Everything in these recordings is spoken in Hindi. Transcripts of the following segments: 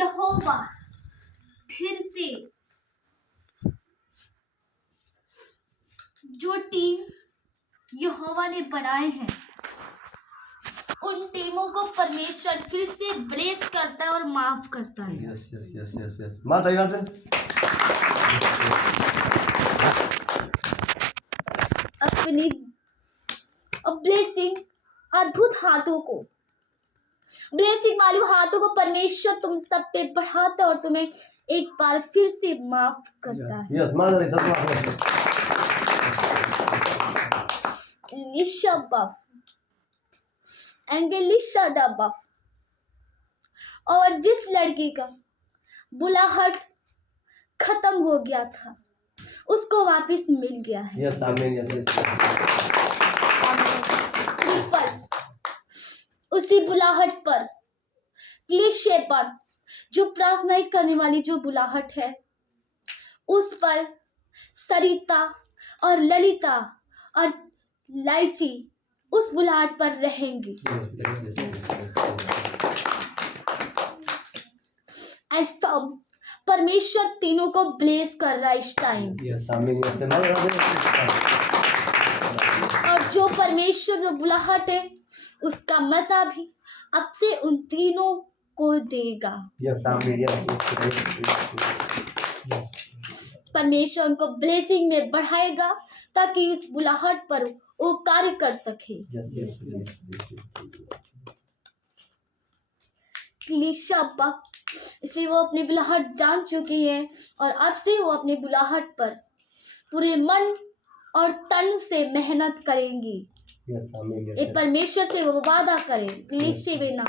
यहोवा फिर से जो टीम यहोवा ने बनाए हैं उन टीमों को परमेश्वर फिर से ब्लेस करता है और माफ करता है। Yes yes yes yes yes माता याद है अपनी ब्लेसिंग अद्भुत हाथों को, ब्लेसिंग वाले हाथों को परमेश्वर तुम सब पे बढ़ाता और तुम्हें एक बार फिर से माफ करता है। यस माता सब माफ लिशबफ एंगेलिशा डबफ। और जिस लड़की का बुलाहट खत्म हो गया था उसको वापस मिल गया है। यस आमीन यस यस उसी बुलाहट पर क्लीशे पर जो प्रार्थना करने वाली जो बुलाहट है उस पर सरिता और ललिता और लाइची उस बुलाहट पर रहेंगी। परमेश्वर तीनों को ब्लेस कर रहा है इस टाइम। और जो परमेश्वर जो बुलाहट है उसका मजा भी अब से उन तीनों को देगा। परमेश्वर उनको ब्लेसिंग में बढ़ाएगा ताकि उस बुलाहट पर वो कार्य कर सके। इसलिए वो अपनी बुलाहट जान चुकी हैं और अब से वो अपनी बुलाहट पर पूरे मन और तन से मेहनत करेंगी। एक परमेश्वर से वो वादा करें क्लिशे वे ना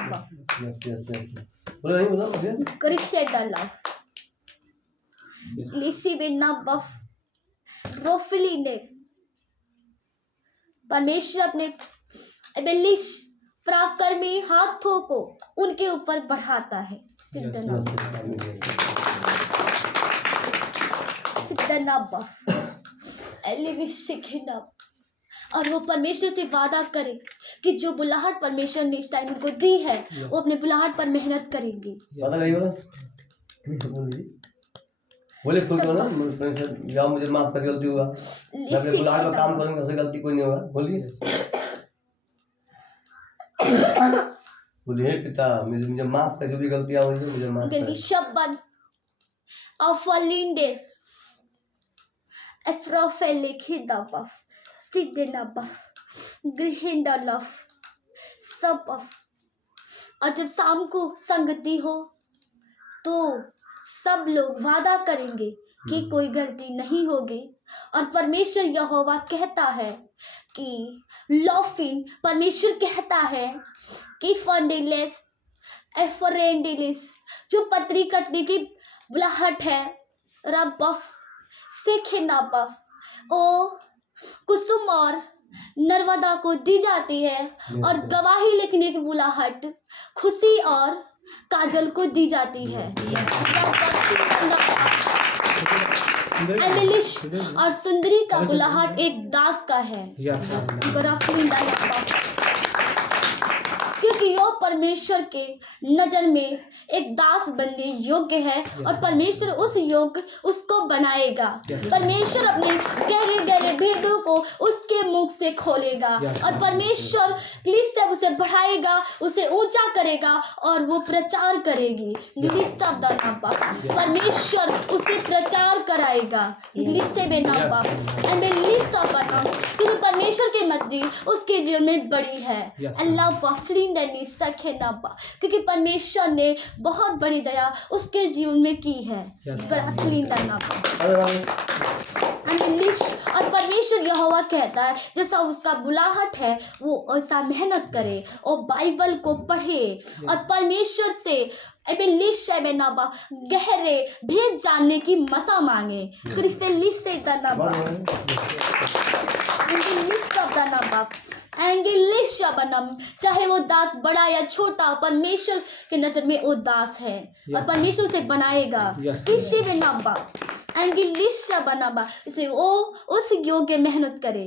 परमेश्वर अपने एबेलिश पराक्रमी हाथों को उनके ऊपर बढ़ाता है। और वो परमेश्वर से वादा करे कि जो बुलाहट परमेश्वर ने इस टाइम उनको दी है वो अपने बुलाहट पर मेहनत करेंगी। बोले खुद हो ना जाओ मुझे माफ कर गलती हुआ मैं अपने बुलाहट पर काम करूंगा उससे गलती कोई नहीं होगा। बोलिए बोलिए पिता मुझे माफ कर जो भी गलतियां हुई मुझे माफ कर। शब्द ऑफलिंडेस एफ्रोफेलिखिदबफ स्टिडेनबफ ग्रिहिंडलफ सबफ। और जब शाम को संगति हो तो सब लोग वादा करेंगे कि कोई गलती नहीं होगी। और परमेश्वर यहोवा कहता है कि लॉफिन परमेश्वर कहता है कि फंडिलेस एफरेंडिलिस जो पत्री कटने की बुलाहट है रबफ सेखेनाबफ ओ कुसुम और नर्मदा को दी जाती है और गवाही लिखने की बुलाहट खुशी और काजल को दी जाती है। एमिलिश और सुंदरी का बुलाहट एक दास का है क्योंकि यो परमेश्वर के नजर में एक दास बनने योग्य है और परमेश्वर उस योग्य उसको बनाएगा। परमेश्वर अपने गहरे गहरे भेदों को उसके मुख से खोलेगा और परमेश्वर से उसे बढ़ाएगा उसे ऊंचा करेगा और वो प्रचार करेगी। परमेश्वर उसे प्रचार कराएगा क्योंकि परमेश्वर की मर्जी उसके जीवन में बड़ी है। अल्लाह क्योंकि परमेश्वर ने बहुत बड़ी दया उसके जीवन में की है। और परमेश्वर यहोवा कहता है जैसा उसका बुलाहट है वो ऐसा मेहनत करे और बाइबल को पढ़े और परमेश्वर से गहरे भेद जानने की मसा मांगे। चाहे वो दास बड़ा या छोटा परमेश्वर के नजर में वो दास है और परमेश्वर उसे बनाएगा। इसलिए वो उस योग्य मेहनत करे।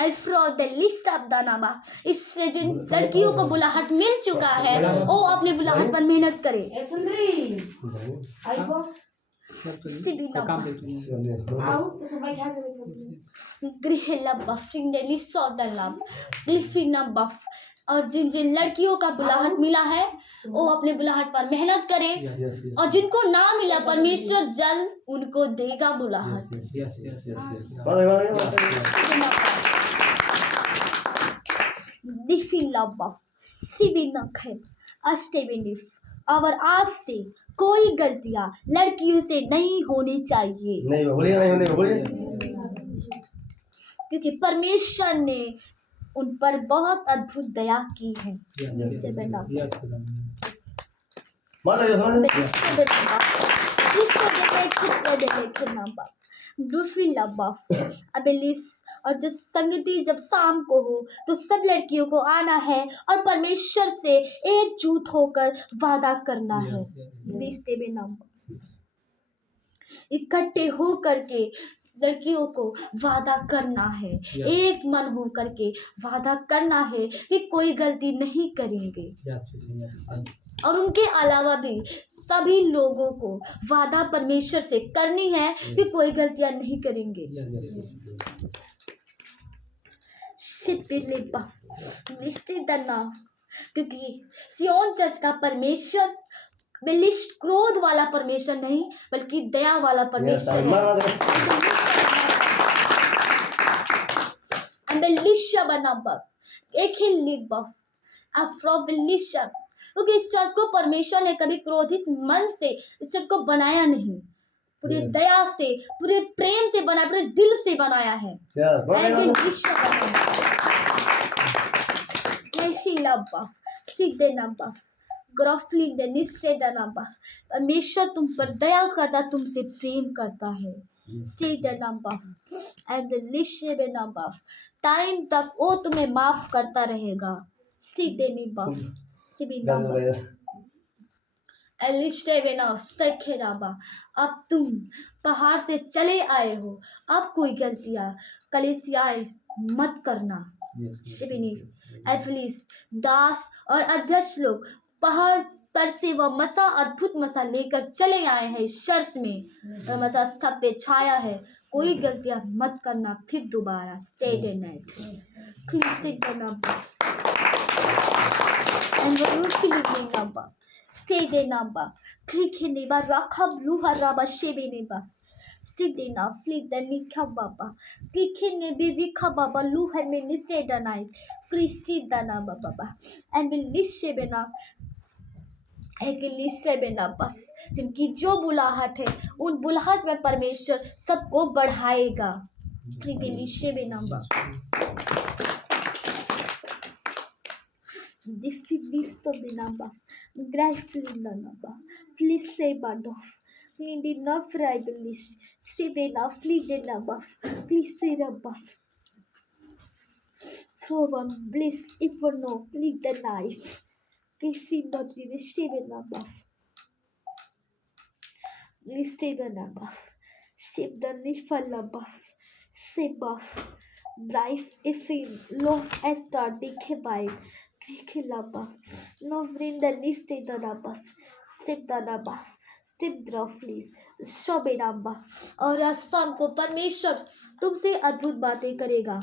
I fraud the list of the नामा। इससे जिन लड़कियों को बुलाहट मिल चुका है वो अपने बुलाहट पर मेहनत करे। और जिन जिन लड़कियों का बुलाहट मिला है वो अपने बुलाहट पर मेहनत करे और जिनको ना मिला परमेश्वर जल्द उनको देगा बुलाहट। और आज से कोई गलतियां लड़कियों से नहीं होनी चाहिए नहीं बोलिए क्योंकि परमेश्वर ने उन पर बहुत अद्भुत दया की है। और जब संगति जब शाम को हो तो सब लड़कियों को आना है और परमेश्वर से एकजुट होकर वादा करना है। इकट्ठे हो करके लड़कियों को वादा करना है, एक मन हो करके वादा करना है कि कोई गलती नहीं करेंगे। और उनके अलावा भी सभी लोगों को वादा परमेश्वर से करनी है कि कोई गलतियां नहीं करेंगे। क्योंकि सियोन चर्च का परमेश्वर बिलिष्ट क्रोध वाला परमेश्वर नहीं बल्कि दया वाला परमेश्वर है। क्योंकि इस चर्च को परमेश्वर ने कभी क्रोधित मन से इस चर्च को बनाया नहीं, पूरे दया से पूरे प्रेम से बनाया, पूरे दिल से बनाया है। परमेश्वर तुम पर दया करता, तुमसे प्रेम करता है। टाइम तक वो तुम्हें माफ करता रहेगा। अब तुम पहाड़ से चले आए हो, अब कोई गलतियां कलीसियाएं मत करना। एफिलिस दास और अध्यक्ष लोग पहाड़ पर से वह मसा अद्भुत मसा लेकर चले आए हैं इस चर्च में, और मसा सब पे छाया है। कोई गलतियां मत करना फिर दोबारा। Stay day night stay de namba click neba rakab luha raba shebe neba sidena flit the nika baba click nebi rika baba luha me stay the night please sit the namba baba and will lishebena एक लिशेबेना बस जिनकी जो बुलाहट है उन बुलाहट में परमेश्वर सबको बढ़ाएगा। लिशेबेना बस Diffilisto de namba, graiflinda namba, flisebadov, lindina fraibelis, stebena flide namba, flisera buff. From bliss, if or no, lead the knife. Grifinda the stebena buff. Listebena buff, sip the nifala buff, say buff, bright if in low as the decay by. No friend the list the namba, strip the namba, strip the fleece, शोबे नंबा। और आज शाम को परमेश्वर तुमसे अद्भुत बातें करेगा।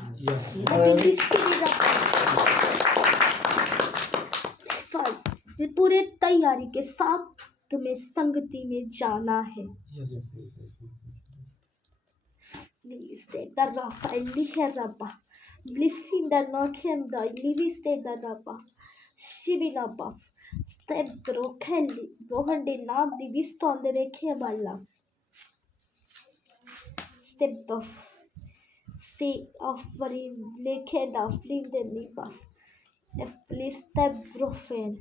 पूरे तैयारी के साथ तुम्हें संगति में जाना है। Blissing the Nokem the Livy State the Napa, Shibina Buff, Step Brokelli, Brohande Nab the Viston the Rekebala, Step Buff, Say offering Laked of Linden Buff, a police step brofen,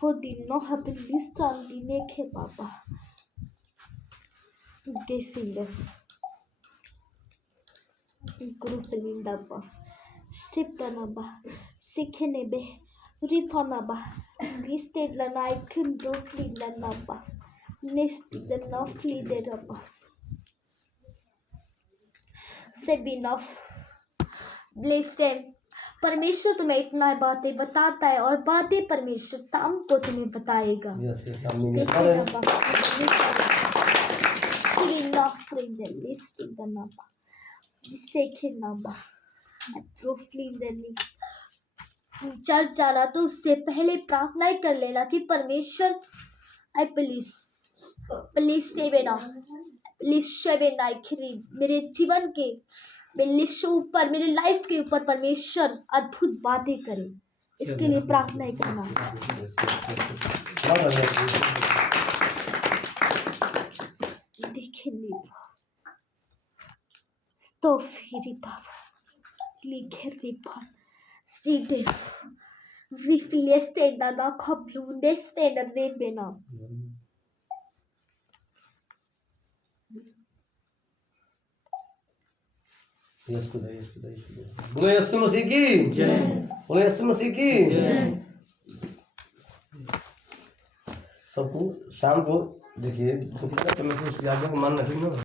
for the no happy list on the naked papa. Geffing group in the buff. Siptanaba, Sikenebe, Riponaba, listed the night can broken the number, nested the not leader above. Sebinoff, blessed है। परमेश्वर तुम्हें इतना बातें बताता है और बातें परमेश्वर शाम को तुम्हें बताएगा। यस यस आमीन यस देखिए और ना बाबा, श्री ना friend list the number mistake number church जाना तो उससे पहले प्रार्थना ही कर लेना कि परमेश्वर आई प्लीज प्लीज मेरे जीवन के मेरे ऊपर मेरे लाइफ के ऊपर परमेश्वर अद्भुत बातें करे, इसके लिए प्रार्थना ही करना। देखिए तो फिर बाबा लिखे रिपन सीडे रिफिलेस्टेड ना खब्लूनेस्टेड रेबेना। यस खुदा यस खुदा यस खुदा बोलो यीशु मसीह की जय बोलो यीशु मसीह की जय। सबको शाम को देखिए तो कितना परमेश्वर उसकी आज्ञा को मानना चाहिए ना।